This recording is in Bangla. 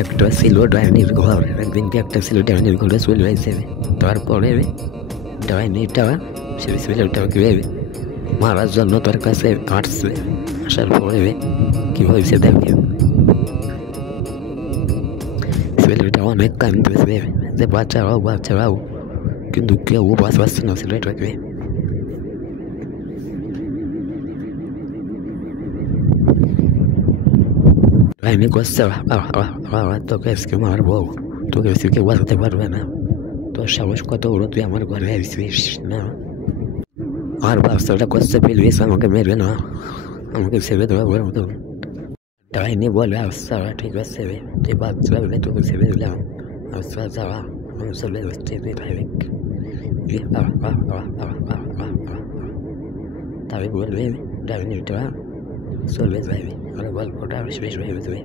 একটা ছিল ডাইনির ঘর, একদিনকে একটা ছিল ডাইনির ঘরে চলে আসছে। তারপরে ডাইনিটা সে ছেলেটাকে মারার জন্য তোর কাছে আসছে। আসার পরে কি হয়েছে দেখে, ছেলেটা অনেক কাঁদতেছে যে বাচ্চারাও বাচ্চারাও, কিন্তু কেউ বাঁচতে না ছেলেটাকে। ডাইনি করছে তোকে আজকে মারবো, তোকে আজকে কেউ বাঁচাতে পারবে না, তোর সাহস কত বড়, তুই আমার ঘরে আসছিস না? আর বাচ্চাটা করছে প্লিজ আমাকে মেরে না, আমাকে ছেড়ে দেওয়া ঘরের মতো। ডাইনি বলে আচ্ছা ঠিক আছে, তুই বাচ্চা বলে তোকে ছেড়ে দিলাম, আচ্ছা যাওয়া আমি চলে যাচ্ছি, তুই ভাইবিক তাই বলবে ডাইনিটা চলে যাবে, আর গল্পটা বেশ বেশ ভেবে দেবে।